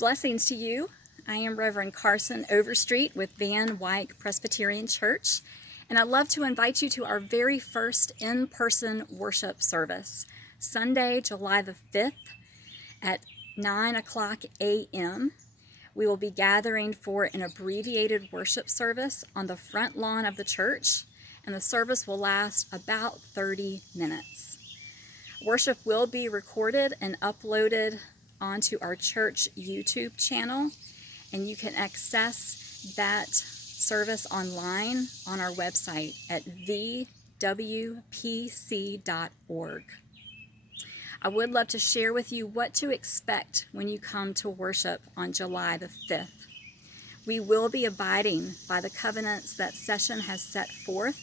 Blessings to you. I am Reverend Carson Overstreet with Van Wyck Presbyterian Church, and I'd love to invite you to our very first in-person worship service, Sunday, July the 5th at 9 o'clock a.m. We will be gathering for an abbreviated worship service on the front lawn of the church, and the service will last about 30 minutes. Worship will be recorded and uploaded onto our church YouTube channel, and you can access that service online on our website at vwpc.org. I would love to share with you what to expect when you come to worship on July the 5th. We will be abiding by the covenants that Session has set forth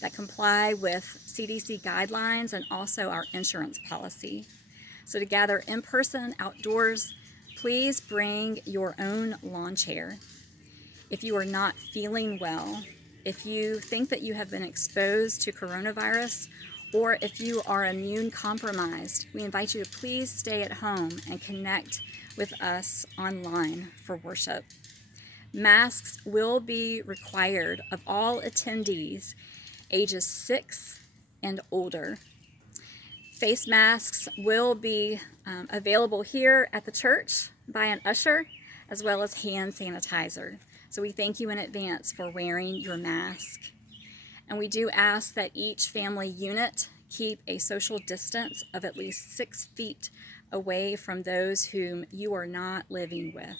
that comply with CDC guidelines and also our insurance policy. So to gather in person, outdoors, please bring your own lawn chair. If you are not feeling well, if you think that you have been exposed to coronavirus, or if you are immune compromised, we invite you to please stay at home and connect with us online for worship. Masks will be required of all attendees ages 6 and older. Face masks will be available here at the church by an usher, as well as hand sanitizer. So we thank you in advance for wearing your mask. And we do ask that each family unit keep a social distance of at least 6 feet away from those whom you are not living with.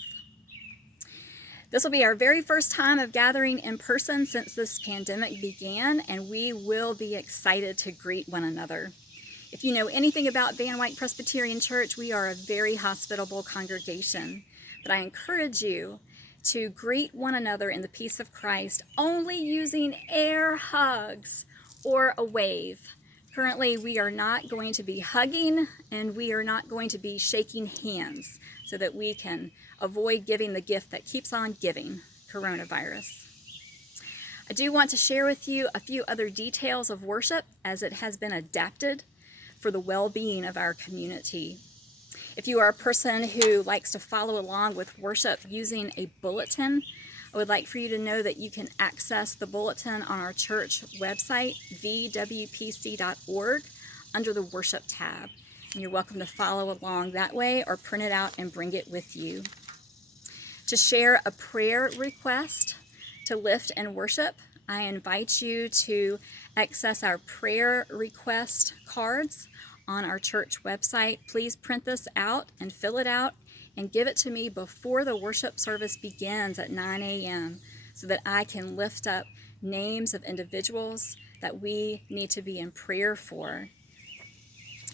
This will be our very first time of gathering in person since this pandemic began, and we will be excited to greet one another. If you know anything about Van Wyck Presbyterian Church, we are a very hospitable congregation, but I encourage you to greet one another in the peace of Christ only using air hugs or a wave. Currently, we are not going to be hugging and we are not going to be shaking hands so that we can avoid giving the gift that keeps on giving, coronavirus. I do want to share with you a few other details of worship as it has been adapted for the well-being of our community. If you are a person who likes to follow along with worship using a bulletin, I would like for you to know that you can access the bulletin on our church website, vwpc.org, under the worship tab. And you're welcome to follow along that way or print it out and bring it with you. To share a prayer request to lift and worship, I invite you to access our prayer request cards on our church website. Please print this out and fill it out and give it to me before the worship service begins at 9 a.m. so that I can lift up names of individuals that we need to be in prayer for.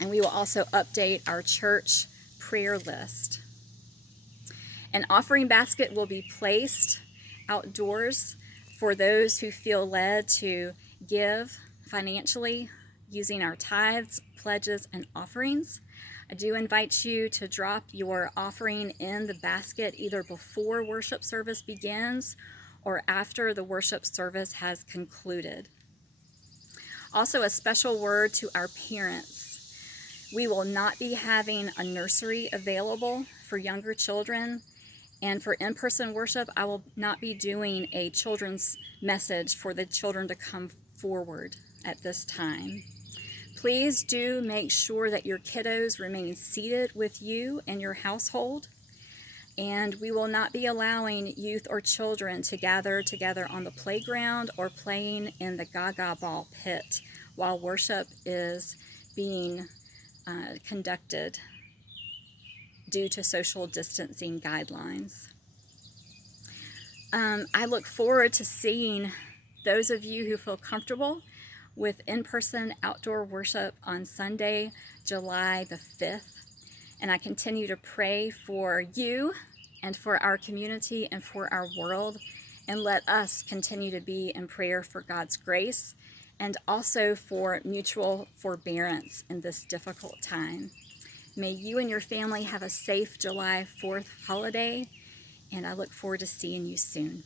And we will also update our church prayer list. An offering basket will be placed outdoors for those who feel led to give financially using our tithes, pledges, and offerings. I do invite you to drop your offering in the basket either before worship service begins or after the worship service has concluded. Also, a special word to our parents. We will not be having a nursery available for younger children. And for in-person worship, I will not be doing a children's message for the children to come forward at this time. Please do make sure that your kiddos remain seated with you and your household. And we will not be allowing youth or children to gather together on the playground or playing in the Gaga Ball pit while worship is being conducted due to social distancing guidelines. I look forward to seeing those of you who feel comfortable with in-person outdoor worship on Sunday, July the 5th. And I continue to pray for you and for our community and for our world. And let us continue to be in prayer for God's grace and also for mutual forbearance in this difficult time. May you and your family have a safe July 4th holiday, and I look forward to seeing you soon.